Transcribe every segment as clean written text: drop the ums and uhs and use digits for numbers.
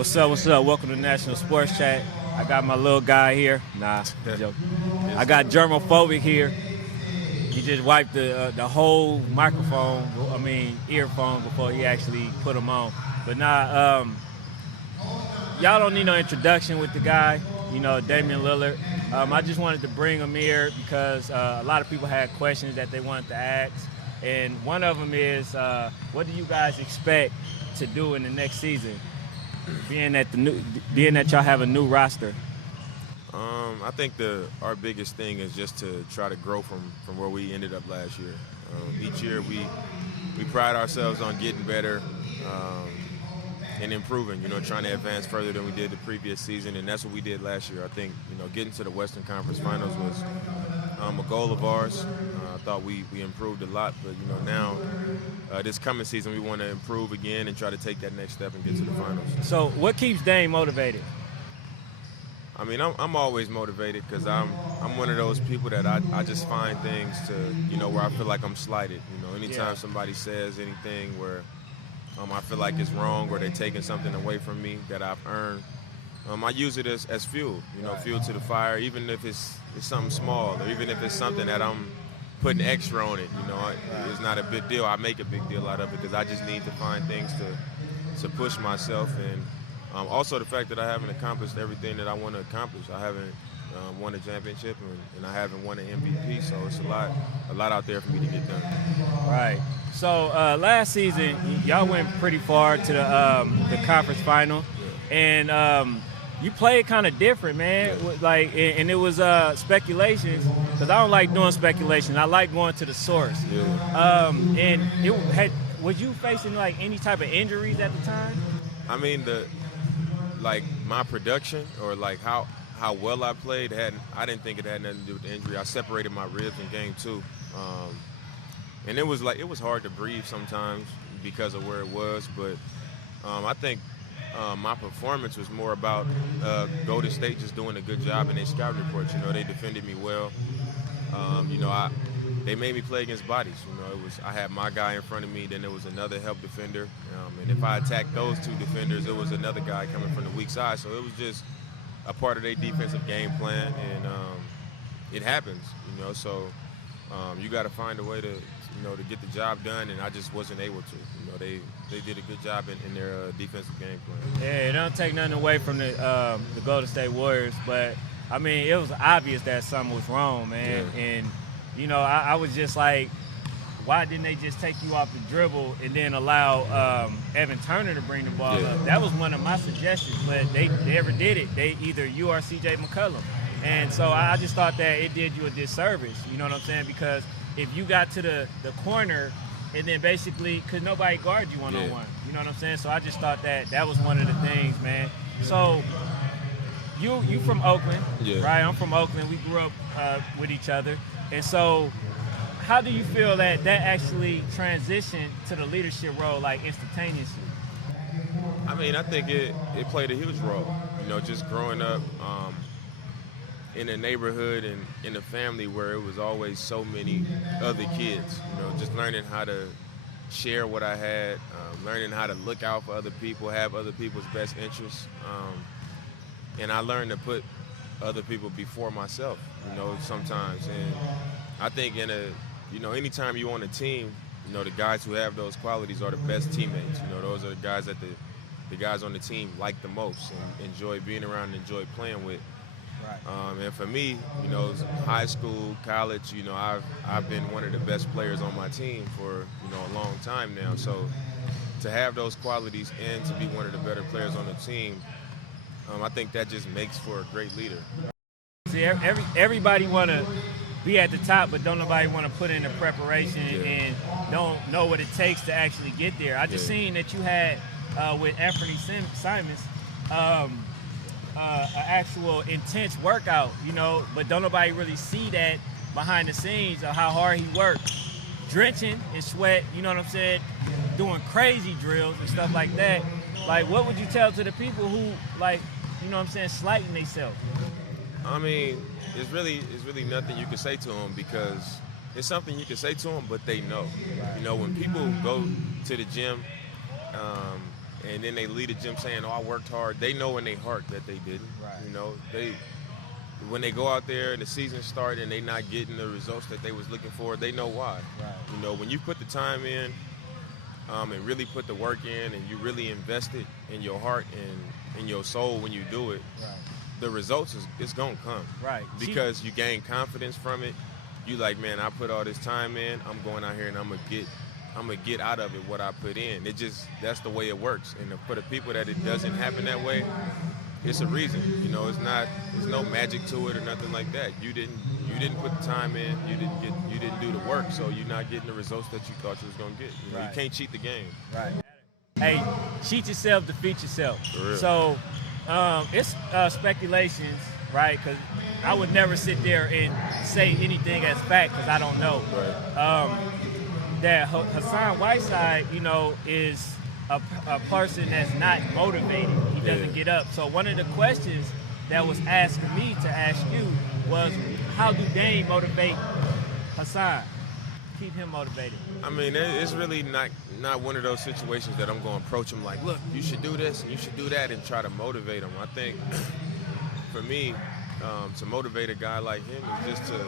What's up? What's up? Welcome to National Sports Chat. I got my little guy here. Nah, joke. I got germophobic here. He just wiped the whole microphone, earphone before he actually put them on. But y'all don't need no introduction with the guy. You know, Damian Lillard. I just wanted to bring him here because a lot of people had questions that they wanted to ask, and one of them is, what do you guys expect to do in the next season? Being that y'all have a new roster. I think our biggest thing is just to try to grow from where we ended up last year. Each year we pride ourselves on getting better and improving, trying to advance further than we did the previous season, and that's what we did last year. I think, getting to the Western Conference Finals was a goal of ours. I thought we improved a lot, but, now this coming season we want to improve again and try to take that next step and get to the finals. So what keeps Dame motivated? I mean, I'm always motivated because I'm one of those people that I just find things to, where I feel like I'm slighted. Anytime somebody says anything where I feel like it's wrong or they're taking something away from me that I've earned, I use it as fuel, fuel to the fire, even if it's something small or even if it's something that I'm putting extra on it, it's not a big deal. I make a big deal out of it because I just need to find things to push myself, and also the fact that I haven't accomplished everything that I want to accomplish. I haven't won a championship and I haven't won an MVP, so it's a lot out there for me to get done. Right. So last season, y'all went pretty far to the conference final, and you played kind of different, man. Yeah. And it was speculations, because I don't like doing speculation. I like going to the source. Yeah. And was you facing any type of injuries at the time? I mean, my production or how well I played I didn't think it had nothing to do with the injury. I separated my ribs in game 2. And it was hard to breathe sometimes because of where it was, but I think my performance was more about Golden State just doing a good job in their scouting reports. They defended me well. They made me play against bodies. I had my guy in front of me, then there was another help defender, and if I attacked those two defenders, it was another guy coming from the weak side. So it was just a part of their defensive game plan, and it happens. So you got to find a way to get the job done, and I just wasn't able to. They did a good job in their defensive game plan. Yeah, it don't take nothing away from the Golden State Warriors, but I mean, it was obvious that something was wrong, man. Yeah. And I was just like, why didn't they just take you off the dribble and then allow Evan Turner to bring the ball up? That was one of my suggestions, but they never did it. Either you or C.J. McCollum. And so I just thought that it did you a disservice, you know what I'm saying? Because if you got to the corner and then basically could nobody guard you one-on-one, you know what I'm saying? So I just thought that was one of the things, man. So you from Oakland, right? I'm from Oakland. We grew up with each other. And so how do you feel that actually transitioned to the leadership role, instantaneously? I mean, I think it played a huge role, just growing up in a neighborhood and in a family where it was always so many other kids, just learning how to share what I had, learning how to look out for other people, have other people's best interests. And I learned to put other people before myself, sometimes. And I think anytime you're on a team, the guys who have those qualities are the best teammates. Those are the guys that the guys on the team like the most and enjoy being around and enjoy playing with. Right. And for me, high school, college, I've been one of the best players on my team for, a long time now. So to have those qualities and to be one of the better players on the team, I think that just makes for a great leader. See, everybody want to be at the top, but don't nobody want to put in the preparation and don't know what it takes to actually get there. I just seen that you had with Anthony Simons an actual intense workout, but don't nobody really see that behind the scenes of how hard he worked, drenching in sweat, you know what I'm saying, doing crazy drills and stuff like that. What would you tell to the people who, slighting themselves? I mean, it's really nothing you can say to them because it's something you can say to them, but they know. When people go to the gym and then they leave the gym saying, "Oh, I worked hard." They know in their heart that they didn't. Right. You know, when they go out there and the season starts and they not getting the results that they was looking for, they know why. Right. You know, when you put the time in and really put the work in, and you really invest it in your heart and in your soul when you do it, Right. the results it's gonna come. Right. Because you gain confidence from it. You like, man, I put all this time in. I'm going out here and I'm gonna get out of it what I put in. That's the way it works. And for the people that it doesn't happen that way, it's a reason. You know, there's no magic to it or nothing like that. You didn't put the time in. You didn't do the work, so you're not getting the results that you thought you was gonna get. You know, Right. You can't cheat the game. Right. Hey, cheat yourself, defeat yourself. For real. So it's speculations, right? Because I would never sit there and say anything as fact because I don't know. Right. That Hassan Whiteside, you know, is a person that's not motivated. He doesn't get up. So one of the questions that was asked me to ask you was, how do Dame motivate Hassan? Keep him motivated. I mean, it's really not one of those situations that I'm going to approach him like, look, you should do this and you should do that and try to motivate him. I think for me, to motivate a guy like him is just to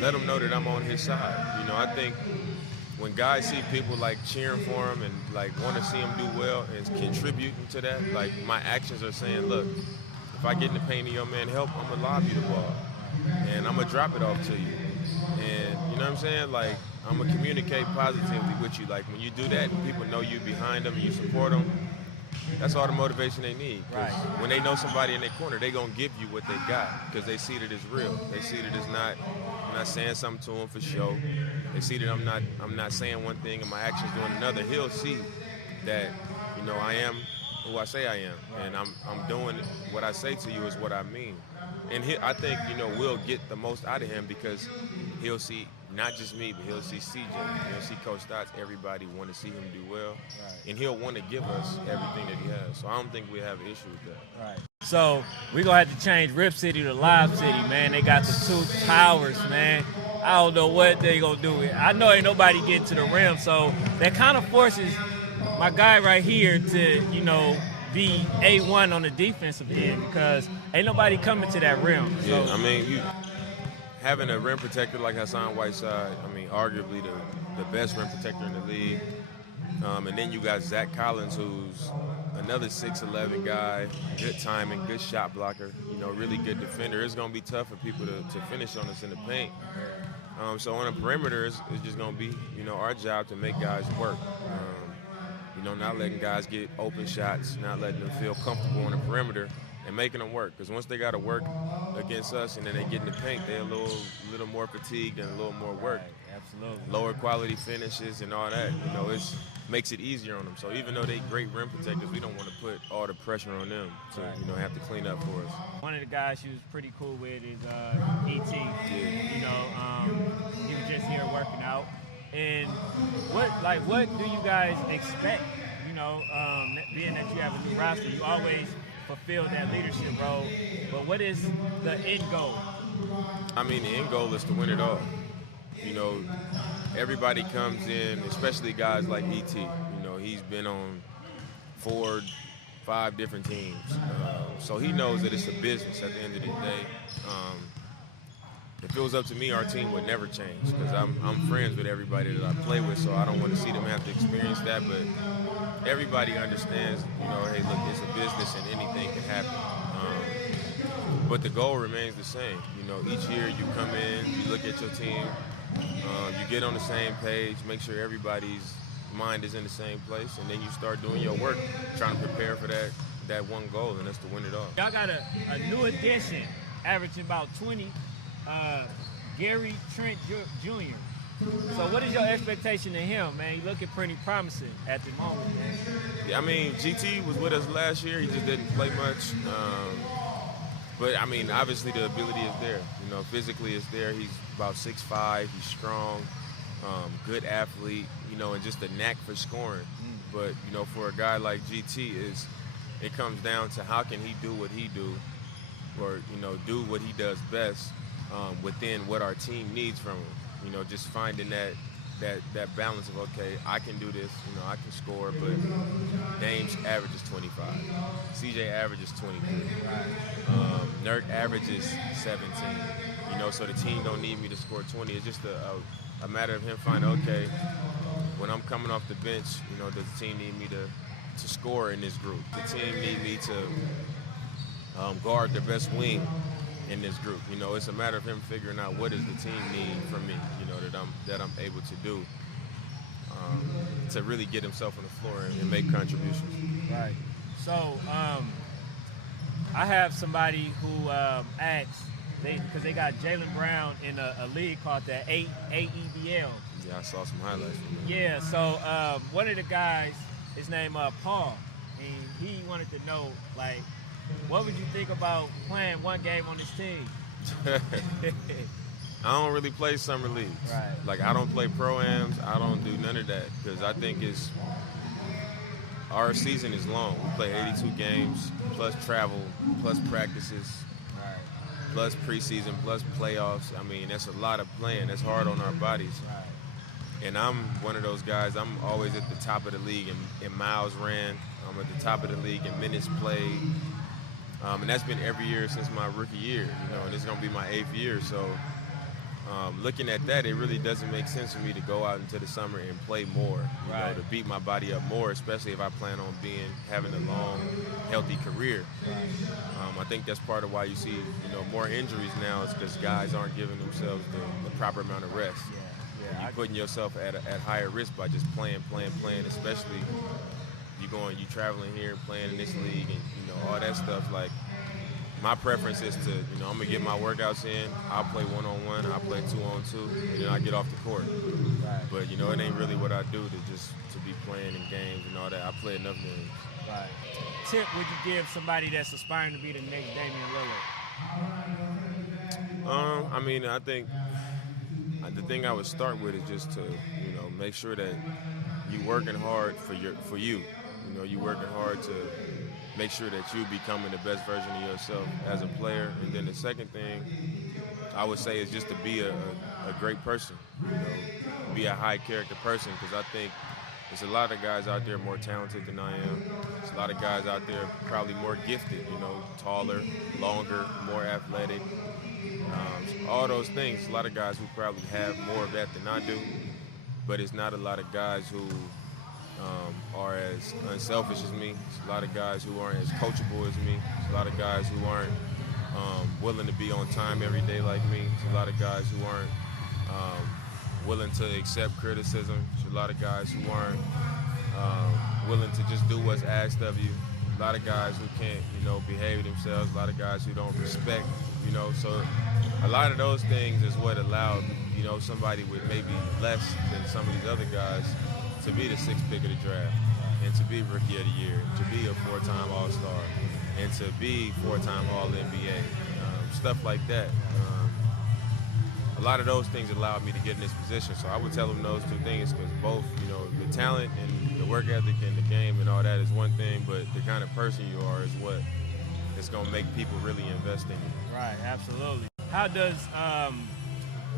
let him know that I'm on his side. You know, I think when guys see people like cheering for him and like want to see him do well and contributing to that, like my actions are saying, look, if I get in the paint of your man help, I'm gonna lob you the ball and I'm gonna drop it off to you. And you know what I'm saying? Like, I'm gonna communicate positively with you. Like, when you do that and people know you behind them and you support them, that's all the motivation they need. Right. When they know somebody in their corner, they gonna give you what they got because they see that it's real. They see that it's not, I'm not saying something to them for show. They see that I'm not saying one thing and my actions doing another. He'll see that, you know, I am who I say I am, and I'm doing what I say to you is what I mean. And I think, you know, we'll get the most out of him because he'll see not just me, but he'll see CJ, he'll see Coach Stotts, everybody want to see him do well, Right. and he'll want to give us everything that he has. So I don't think we have an issue with that. Right. So we're going to have to change Rip City to Live City, man. They got the two towers, man. I don't know what they going to do. I know ain't nobody getting to the rim, so that kind of forces my guy right here to, you know, be A1 on the defensive end because ain't nobody coming to that rim. So. Yeah, I mean, having a rim protector like Hassan Whiteside, I mean, arguably the best rim protector in the league. And then you got Zach Collins, who's another 6'11" guy, good timing, good shot blocker, you know, really good defender. It's going to be tough for people to finish on us in the paint. So on the perimeter, it's just going to be, you know, our job to make guys work. You know, not letting guys get open shots, not letting them feel comfortable on the perimeter and making them work. Because once they got to work against us and then they get in the paint, they're a little more fatigued and a little more work. Right, absolutely. Lower quality finishes and all that, you know, makes it easier on them. So even though they great rim protectors, we don't want to put all the pressure on them to, Right. you know, have to clean up for us. One of the guys she was pretty cool with is E.T. Yeah. You know, he was just here working out. And what do you guys expect? You know, being that you have a new roster, you always fulfill that leadership role. But what is the end goal? I mean, the end goal is to win it all. You know, everybody comes in, especially guys like E.T. You know, he's been on 4, 5 different teams. So he knows that it's a business at the end of the day. If it was up to me, our team would never change because I'm friends with everybody that I play with, so I don't want to see them have to experience that. But everybody understands, you know, hey, look, it's a business and anything can happen. But the goal remains the same. You know, each year you come in, you look at your team, you get on the same page, make sure everybody's mind is in the same place, and then you start doing your work, trying to prepare for that one goal, and that's to win it all. Y'all got a new addition, averaging about 20, Gary Trent Jr. So what is your expectation of him, man? He's looking pretty promising at the moment, man. Yeah, I mean, GT was with us last year. He just didn't play much. But, I mean, obviously the ability is there. You know, physically it's there. He's about 6'5". He's strong, good athlete, you know, and just a knack for scoring. But, you know, for a guy like GT, it comes down to how can he do what he do or, you know, do what he does best within what our team needs from him. You know, just finding that balance of, okay, I can do this, you know, I can score, but Dame's average is 25. CJ average is 23. Nurk average is 17. You know, so the team don't need me to score 20. It's just a matter of him finding, okay, when I'm coming off the bench, you know, does the team need me to score in this group? The team need me to guard their best wing in this group. You know, it's a matter of him figuring out what does the team need from me, you know, that I'm able to do to really get himself on the floor and make contributions. Right. So I have somebody who asks, because they got Jaylen Brown in a league called the AEBL. Yeah, I saw some highlights from him. Yeah, so one of the guys, his name Paul, and he wanted to know, like, what would you think about playing one game on this team? I don't really play summer leagues. Right. Like, I don't play pro-ams. I don't do none of that because I think our season is long. We play 82 games, plus travel, plus practices, Right. plus preseason, plus playoffs. I mean, that's a lot of playing. That's hard on our bodies. Right. And I'm one of those guys, I'm always at the top of the league in miles ran. I'm at the top of the league in minutes played. And that's been every year since my rookie year, you know, and it's going to be my 8th year. So looking at that, it really doesn't make sense for me to go out into the summer and play more, you know, to beat my body up more, especially if I plan on having a long, healthy career. I think that's part of why you see, you know, more injuries now is because guys aren't giving themselves the proper amount of rest. Yeah. You're putting yourself at higher risk by just playing, especially you traveling here and playing in this league and, you know, all that stuff. Like, my preference is to, you know, I'm going to get my workouts in. I'll play one-on-one, I'll play two-on-two, and then I get off the court. Right. But, you know, it ain't really what I do to be playing in games and all that. I play enough games. Right. Tip would you give somebody that's aspiring to be the next Damian Lillard? I mean, I think the thing I would start with is just to, you know, make sure that you working hard for you. You know, you working hard to make sure that you're becoming the best version of yourself as a player. And then the second thing I would say is just to be a great person, you know, be a high character person, because I think there's a lot of guys out there more talented than I am. There's a lot of guys out there probably more gifted, you know, taller, longer, more athletic. All those things, a lot of guys who probably have more of that than I do, but it's not a lot of guys who are as unselfish as me. It's a lot of guys who aren't as coachable as me. It's a lot of guys who aren't willing to be on time every day like me. It's a lot of guys who aren't willing to accept criticism. It's a lot of guys who aren't willing to just do what's asked of you. A lot of guys who can't, you know, behave themselves. A lot of guys who don't respect, you know. So a lot of those things is what allowed, you know, somebody with maybe less than some of these other guys to be the 6th pick of the draft, and to be Rookie of the Year, to be a 4-time All-Star, and to be 4-time All-NBA, stuff like that. A lot of those things allowed me to get in this position. So I would tell them those two things, because both, you know, the talent and the work ethic and the game and all that is one thing, but the kind of person you are is what is going to make people really invest in you. Right, absolutely. How does,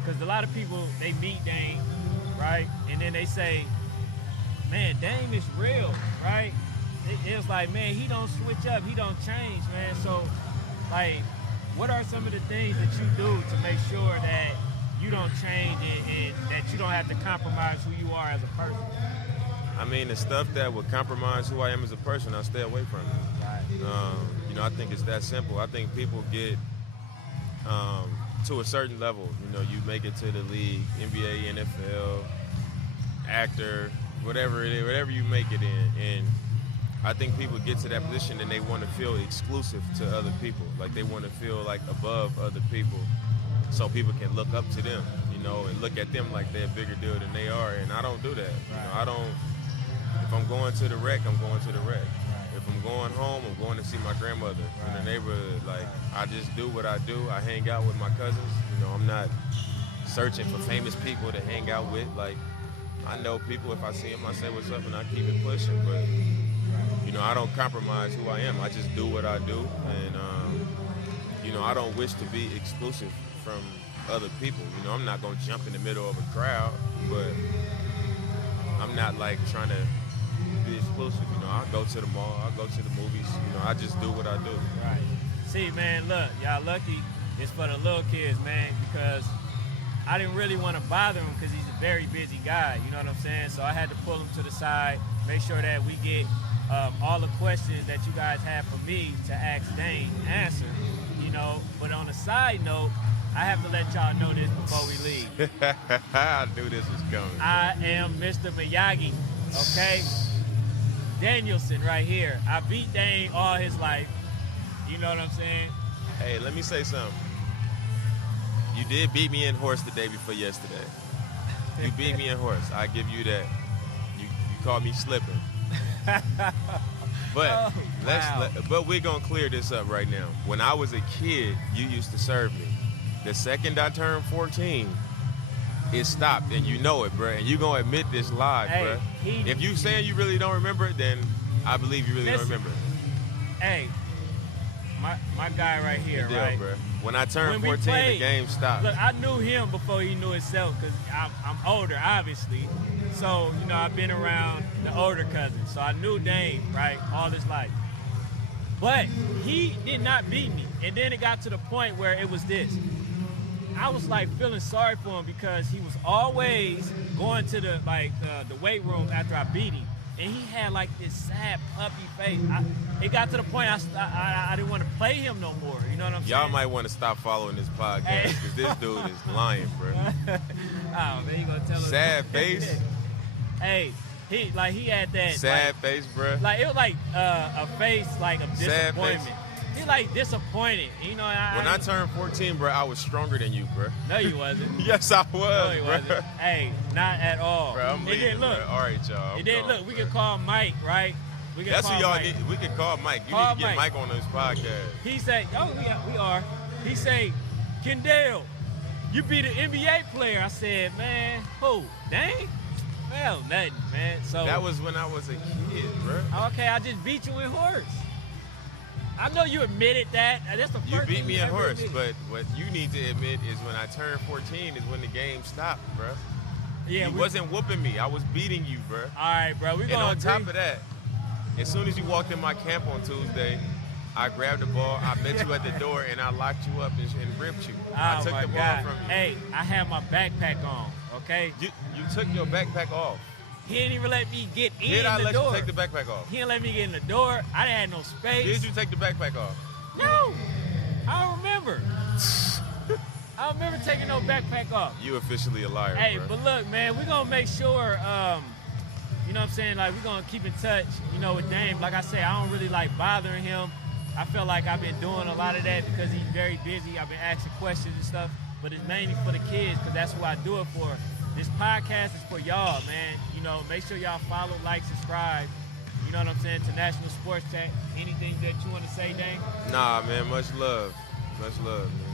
because a lot of people, they meet Dame, right, and then they say, man, Dame is real, right? It's like, man, he don't switch up, he don't change, man. So, like, what are some of the things that you do to make sure that you don't change and that you don't have to compromise who you are as a person? I mean, the stuff that would compromise who I am as a person, I stay away from it. Right. You know, I think it's that simple. I think people get to a certain level. You know, you make it to the league, NBA, NFL, actor, whatever it is, whatever you make it in. And I think people get to that position and they want to feel exclusive to other people. Like, they want to feel like above other people so people can look up to them, you know, and look at them like they're a bigger deal than they are. And I don't do that. You know, if I'm going to the rec, I'm going to the rec. If I'm going home, I'm going to see my grandmother in the neighborhood. Like, I just do what I do. I hang out with my cousins. You know, I'm not searching for famous people to hang out with. Like, I know people, if I see them, I say what's up and I keep it pushing. But, you know, I don't compromise who I am. I just do what I do. And, you know, I don't wish to be exclusive from other people. You know, I'm not gonna jump in the middle of a crowd, but I'm not like trying to be exclusive. You know, I go to the mall, I go to the movies. You know, I just do what I do. Right. See, man, look, y'all lucky. It's for the little kids, man, because I didn't really want to bother him because he's a very busy guy. You know what I'm saying? So I had to pull him to the side, make sure that we get all the questions that you guys have for me to ask Dane answer. You know, but on a side note, I have to let y'all know this before we leave. I knew this was coming. I am Mr. Miyagi, okay? Danielson right here. I beat Dane all his life. You know what I'm saying? Hey, let me say something. You did beat me in horse the day before yesterday. You beat me in horse. I give you that. You caught me slipping. But but we're gonna clear this up right now. When I was a kid, you used to serve me. The second I turned 14, it stopped, and you know it, bro. And you gonna admit this live, bro. If you saying you really don't remember it, then I believe you really don't remember it. Hey, my guy right here, right? Bro. When I turned 14, the game stopped. Look, I knew him before he knew himself because I'm older, obviously. So, you know, I've been around the older cousins. So I knew Dane, right, all his life. But he did not beat me. And then it got to the point where it was this. I was, like, feeling sorry for him because he was always going to the weight room after I beat him. And he had, like, this sad puppy face. It got to the point I didn't want to play him no more. You know what I'm saying? Y'all might want to stop following this podcast because this dude is lying, bro. Oh, man, you gonna tell us? Sad face? Hey, he had that. Sad face, bro. Like, it was like a face, like, of disappointment. Sad face. He, like, disappointed. You know, when I turned 14, bro, I was stronger than you, bro. No, you wasn't. Yes, I was, no, he bro. wasn't. Hey, not at all. Bro, I'm leaving, bro. All right, y'all. And then, look, we can call Mike, right? That's who y'all need. We can call Mike. You need to get Mike on this podcast. He say, we are. He say, Kendall, you be the NBA player. I said, man, who? Dang? Well, nothing, man. So that was when I was a kid, bro. Okay, I just beat you in horse. I know you admitted that. That's the first you beat thing me you in ever horse, admitted. but what you need to admit is when I turned 14 is when the game stopped, bro. Yeah, you wasn't whooping me. I was beating you, bro. All right, bro. And on top of that, as soon as you walked in my camp on Tuesday, I grabbed the ball, I met you at the door, and I locked you up and ripped you. I took the ball from you. Hey, I had my backpack on, okay? You took your backpack off. He didn't even let me get in Did I the let door. you take the backpack off? He didn't let me get in the door. I didn't have no space. Did you take the backpack off? No. I don't remember. I don't remember taking no backpack off. You officially a liar, Hey, bro. but look, man, we're going to make sure, you know what I'm saying, like, we're going to keep in touch, you know, with Dame. Like I say, I don't really like bothering him. I feel like I've been doing a lot of that because he's very busy. I've been asking questions and stuff, but it's mainly for the kids because that's who I do it for. This podcast is for y'all, man. You know, make sure y'all follow, like, subscribe. You know what I'm saying? To National Sports Chat. Anything that you want to say, Dane? Nah, man, much love. Much love, man.